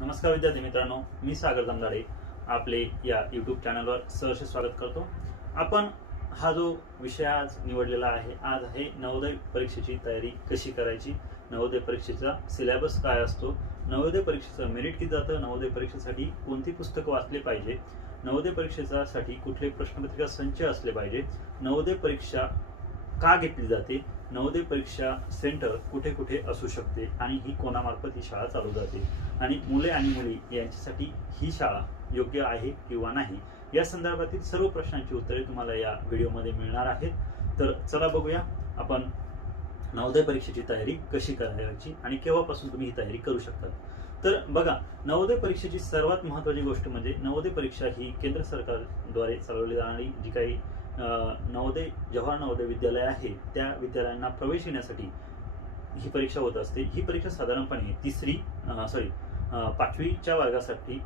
नमस्कार विद्यार्थी मित्रांनो मी सागर जमदाडे आपले या यूट्यूब चॅनलवर सहर्ष स्वागत करतो. आपण हा जो विषय आज निवडलेला आहे आज आहे नवोदय परीक्षेची तयारी कशी करायची? नवोदय परीक्षेचा सिलेबस काय असतो? नवोदय परीक्षेचं मेरिट किती जातं? नवोदय परीक्षेसाठी कोणती पुस्तकं वाचली पाहिजे? नवोदय परीक्षेसाठी कुठले प्रश्नपत्रिका संच असले पाहिजे? नवोदय परीक्षा का घेतली जाते? नवोदय परीक्षा सेंटर कुठे कुठे असू शकते आणि ही कोणामार्फत ही शाळा चालू जाते? आणि मुले आणि मुली यांच्यासाठी ही शाळा योग्य आहे किंवा नाही? या संदर्भातील सर्व प्रश्नांची उत्तरे तुम्हाला या व्हिडिओमध्ये मिळणार आहेत. तर चला बघूया आपण नवोदय परीक्षेची तयारी कशी करायची आणि केव्हापासून तुम्ही ही तयारी करू शकता तर बघा नवोदय परीक्षेची सर्वात महत्त्वाची गोष्ट म्हणजे नवोदय परीक्षा ही केंद्र सरकारद्वारे चालवली जाणारी जी काही नवोदय जवाहर नवोदय विद्यालय आहे त्या विद्यालयांना प्रवेश घेण्यासाठी ही परीक्षा होत असते. ही परीक्षा साधारणपणे तिसरी सॉरी पाचवीच्या वर्गासाठी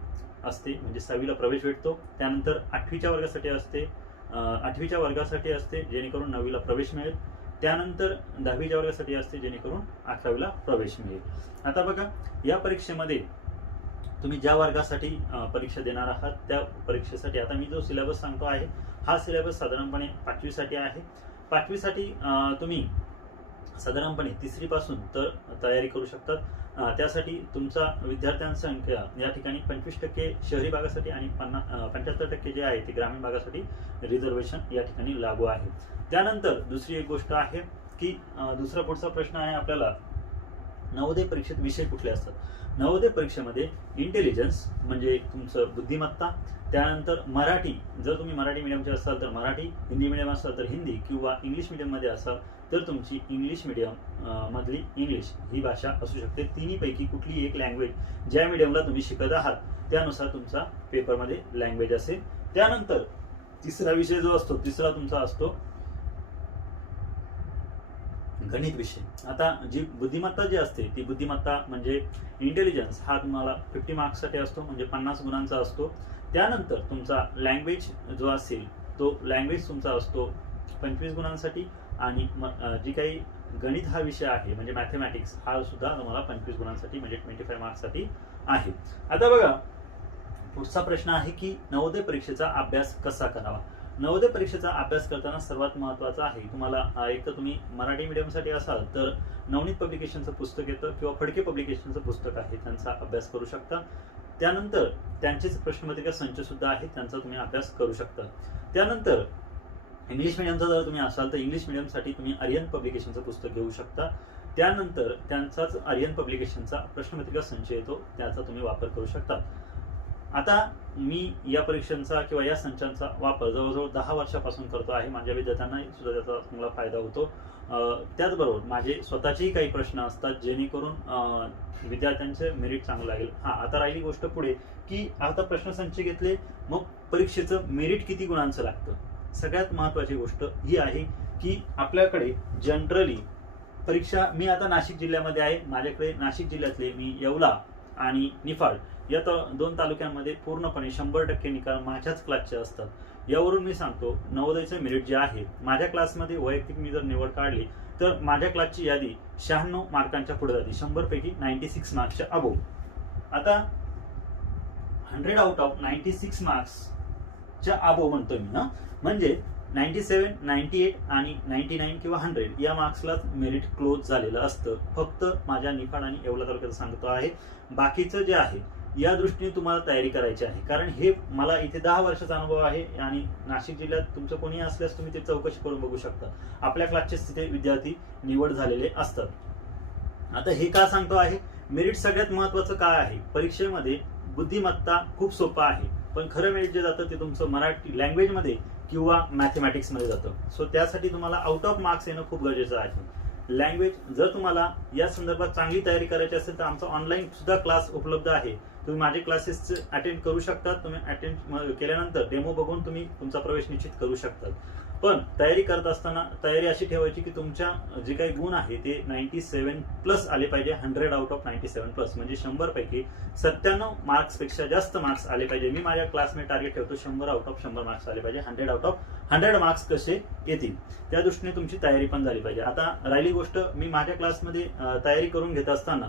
असते म्हणजे सहावीला प्रवेश भेटतो. त्यानंतर आठवीच्या वर्गासाठी असते आठवीच्या वर्गासाठी असते जेणेकरून नववीला प्रवेश मिळेल. त्यानंतर दहावीच्या वर्गासाठी असते जेणेकरून अकरावीला प्रवेश मिळेल. आता बघा या परीक्षेमध्ये तुम्ही ज्या वर्गासाठी परीक्षा देणार आहात त्या परीक्षेसाठी आता मी जो सिलेबस सांगतो आहे हा सिलेबस साधारणपणे पाचवीसाठी आहे. पाचवीसाठी तुम्ही साधारणपणे तिसरीपासून तर तयारी करू शकतात. त्यासाठी तुमचा विद्यार्थ्यांची संख्या या ठिकाणी पंचवीस टक्के शहरी भागासाठी आणि पन्नास पंच्याहत्तर टक्के जे आहे ते ग्रामीण भागासाठी रिझर्वेशन या ठिकाणी लागू आहे. त्यानंतर दुसरी एक गोष्ट आहे की दुसरा पुढचा प्रश्न आहे आपल्याला. नवोदय परीक्षेत विषय कुठले असतात? नवोदय परीक्षेमध्ये इंटेलिजन्स म्हणजे तुमचं बुद्धिमत्ता त्यानंतर मराठी जर तुम्ही मराठी मीडियमचे असाल तर मराठी हिंदी मीडियम असाल तर हिंदी किंवा इंग्लिश मीडियममध्ये असाल तर तुमची इंग्लिश मीडियम मधली इंग्लिश ही भाषा असू शकते. तिन्हीपैकी कुठली एक लँग्वेज ज्या मीडियमला तुम्ही शिकत आहात त्यानुसार तुमचा पेपरमध्ये लँग्वेज असेल. त्यानंतर तिसरा विषय जो असतो तिसरा तुमचा असतो गणित विषय. आता जी बुद्धिमत्ता जी असते ती बुद्धिमत्ता म्हणजे इंटेलिजन्स हा तुम्हाला फिफ्टी मार्क्ससाठी असतो म्हणजे पन्नास गुणांचा असतो. त्यानंतर तुमचा लँग्वेज जो असेल तो लँग्वेज तुमचा असतो पंचवीस गुणांसाठी आणि जी काही गणित हा विषय आहे म्हणजे मॅथमॅटिक्स हा सुद्धा तुम्हाला पंचवीस गुणांसाठी म्हणजे ट्वेंटी फाईव्ह मार्क्ससाठी आहे. आता बघा पुढचा प्रश्न आहे की नवोदय परीक्षेचा अभ्यास कसा करावा? नवोदय परीक्षेचा अभ्यास करताना सर्वात महत्त्वाचा आहे. तुम्हाला एक तर तुम्ही मराठी मीडियमसाठी असाल तर नवनीत पब्लिकेशनचं पुस्तक येतं किंवा फडके पब्लिकेशनचं पुस्तक आहे. त्यांचा अभ्यास करू शकता. त्यानंतर त्यांचेच प्रश्नपत्रिका संच सुद्धा आहेत. त्यांचा तुम्ही अभ्यास करू शकता. त्यानंतर इंग्लिश मिडियमचा जर तुम्ही असाल तर इंग्लिश मिडियमसाठी तुम्ही आर्यन पब्लिकेशनचं पुस्तक घेऊ शकता. त्यानंतर त्यांचाच आर्यन पब्लिकेशनचा प्रश्नपत्रिका संच येतो. त्याचा तुम्ही वापर करू शकता. आता मी या परीक्षांचा किंवा या संचांचा वापर जवळजवळ दहा वर्षापासून करतो आहे. माझ्या विद्यार्थ्यांना सुद्धा त्याचा चांगला फायदा होतो. त्याचबरोबर माझे स्वतःचेही काही प्रश्न असतात जेणेकरून विद्यार्थ्यांचे मेरिट चांगलं लागेल. हा आता राहिली गोष्ट पुढे की आता प्रश्नसंच घेतले मग परीक्षेचं मेरिट किती गुणांचं लागतं? सगळ्यात महत्वाची गोष्ट ही आहे की आपल्याकडे जनरली परीक्षा मी आता नाशिक जिल्ह्यामध्ये आहे. माझ्याकडे नाशिक जिल्ह्यातले मी येवला आणि निफाड या दोन तालुक्यांमध्ये पूर्णपणे शंभर टक्के निकाल माझ्याच क्लासचे असतात. यावरून मी सांगतो नवोदयचं मेरिट जे आहे माझ्या क्लासमध्ये वैयक्तिक मी जर निवड काढली तर माझ्या क्लासची यादी शहाण्णव मार्कांच्या पुढे जाते शंभर पैकी नाईन्टी सिक्स मार्क्सच्या अबो आता hundred out of ninety six मार्क्सच्या अबो म्हणतोय मी ना म्हणजे नाईन्टी सेवन नाईन्टी एट आणि नाईन्टी नाईन किंवा हंड्रेड या मार्क्सलाच मेरिट क्लोज झालेलं असतं. फक्त माझ्या निफाड आणि येवला तालुक्याचं सांगतो आहे. बाकीचं जे आहे या दृष्टीने तुम्हाला तयारी करायची आहे. कारण हे मला इथे दहा वर्षाचा अनुभव आहे आणि नाशिक जिल्ह्यात तुमचं कोणी असल्यास तुम्ही ते चौकशी करून बघू शकता. आपल्या क्लासचे तिथे विद्यार्थी निवड झालेले असतात. आता हे का सांगतो आहे? मेरिट सगळ्यात महत्वाचं काय आहे? परीक्षेमध्ये बुद्धिमत्ता खूप सोपा आहे. पण खरं मेरिट जे जातं ते तुमचं मराठी लँग्वेजमध्ये किंवा मॅथमॅटिक्समध्ये जातं. सो त्यासाठी तुम्हाला आउट ऑफ मार्क्स येणं खूप गरजेचं आहे. लँग्वेज जर तुम्हाला या संदर्भात चांगली तयारी करायची असेल तर आमचा ऑनलाईन सुद्धा क्लास उपलब्ध आहे. तुम्ही माझे क्लासेस अटेंड करू शकता. तुम्ही अटेंड केल्यानंतर डेमो बघून तुम्ही तुमचा प्रवेश निश्चित करू शकता. पण तयारी करत असताना तयारी अशी ठेवायची की तुमच्या जे काही गुण आहे ते नाईन्टी सेव्हन प्लस आले पाहिजे hundred out of ninety seven plus म्हणजे शंभरपैकी सत्त्याण्णव मार्क्सपेक्षा जास्त मार्क्स आले पाहिजे. मी माझ्या क्लासमध्ये टार्गेट ठेवतो शंभर आउट ऑफ शंभर मार्क्स आले पाहिजे hundred out of hundred marks कसे येतील? त्या दृष्टीने तुमची तयारी पण झाली पाहिजे. आता राहिली गोष्ट मी माझ्या क्लासमध्ये तयारी करून घेत असताना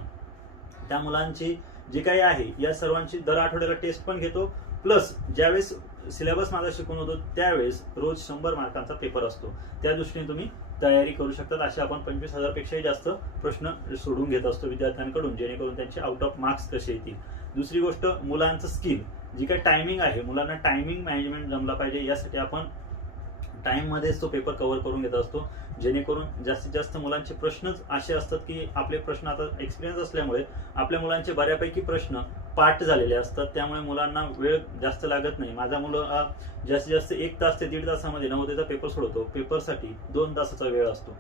त्या मुलांची जे काही आहे या सर्वांची दर आठवड्याला टेस्ट पण घेतो. प्लस ज्यावेळेस सिलेबस माझा शिकून होतो त्यावेळेस रोज शंभर मार्कांचा पेपर असतो. त्या दृष्टीने तुम्ही तयारी करू शकतात. असे आपण पंचवीस हजारपेक्षाही जास्त प्रश्न सोडून घेत असतो विद्यार्थ्यांकडून जेणेकरून त्यांचे आउट ऑफ मार्क्स कसे येतील. दुसरी गोष्ट मुलांचं स्किल जी काही टायमिंग आहे मुलांना टायमिंग मॅनेजमेंट जमला पाहिजे. यासाठी आपण टाइममध्येच तो पेपर कव्हर करून घेत असतो. जेणेकरून जास्तीत जास्त मुलांचे प्रश्नच असे असतात की आपले प्रश्न आता एक्सपिरियन्स असल्यामुळे आपल्या मुलांचे बऱ्यापैकी प्रश्न पाठ झालेले असतात. त्यामुळे मुलांना वेळ जास्त लागत नाही. माझा मुलं जास्तीत जास्त एक तास ते दीड तासामध्ये नवोदयचा पेपर सोडवतो. पेपरसाठी दोन तासाचा वेळ असतो.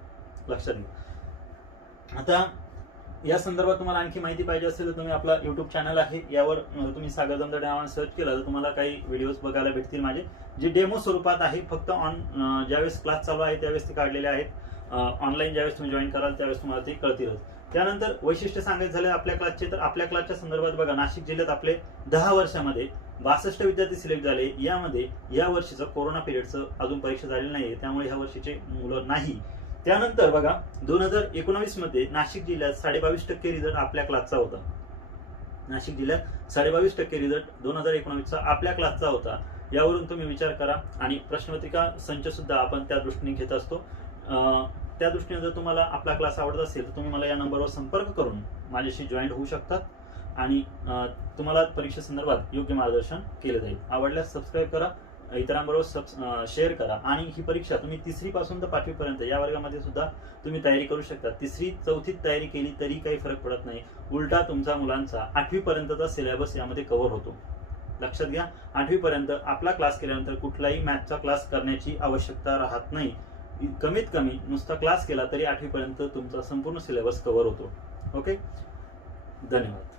लक्षात घ्या. आता या संदर्भात तुम्हाला आणखी माहिती पाहिजे असेल तर तुम्ही आपला युट्यूब चॅनल आहे. यावर तुम्ही सागर दमदडे नावाने सर्च केलं तर तुम्हाला काही व्हिडिओज बघायला भेटतील माझे. जे डेमो स्वरूपात आहे फक्त ऑन ज्यावेळेस क्लास चालू आहे त्यावेळेस ते काढलेले आहेत. ऑनलाईन ज्यावेळेस तुम्ही जॉईन कराल त्यावेळेस तुम्हाला ते कळतीलच त्यानंतर वैशिष्ट्य सांगायचं झालं आपल्या क्लासचे तर आपल्या क्लासच्या संदर्भात बघा नाशिक जिल्ह्यात आपले दहा वर्षामध्ये बासष्ट विद्यार्थी सिलेक्ट झाले. यामध्ये या वर्षीचं कोरोना पिरियडचं अजून परीक्षा झालेली नाहीये. त्यामुळे ह्या वर्षीचे मुलं नाही. त्यानंतर बघा दोन हजार एकोणावीसमध्ये नाशिक जिल्ह्यात साडेबावीस टक्के रिझल्ट आपल्या क्लासचा होता. नाशिक जिल्ह्यात साडेबावीस टक्के रिझल्ट दोन हजार एकोणावीसचा आपल्या क्लासचा होता. यावरून तुम्ही विचार करा आणि प्रश्नपत्रिका संच सुद्धा आपण त्या दृष्टीने घेत असतो. त्या दृष्टीने जर तुम्हाला आपला क्लास आवडत असेल तर तुम्ही मला या नंबरवर संपर्क करून माझ्याशी जॉईन होऊ शकतात आणि तुम्हाला परीक्षेसंदर्भात योग्य मार्गदर्शन केलं जाईल. आवडल्यास सबस्क्राईब करा. इतरांबरोबर सब शेअर करा. आणि ही परीक्षा तुम्ही तिसरीपासून तर पाचवीपर्यंत या वर्गामध्ये सुद्धा तुम्ही तयारी करू शकता. तिसरी चौथीत तयारी केली तरी काही फरक पडत नाही. उलटा तुमचा मुलांचा आठवीपर्यंतचा सिलेबस यामध्ये कव्हर होतो. लक्षात घ्या आठवीपर्यंत आपला क्लास केल्यानंतर कुठलाही मॅथचा क्लास करण्याची आवश्यकता राहत नाही. कमीत कमी नुसता क्लास केला तरी आठवीपर्यंत तुमचा संपूर्ण सिलेबस कव्हर होतो. ओके धन्यवाद.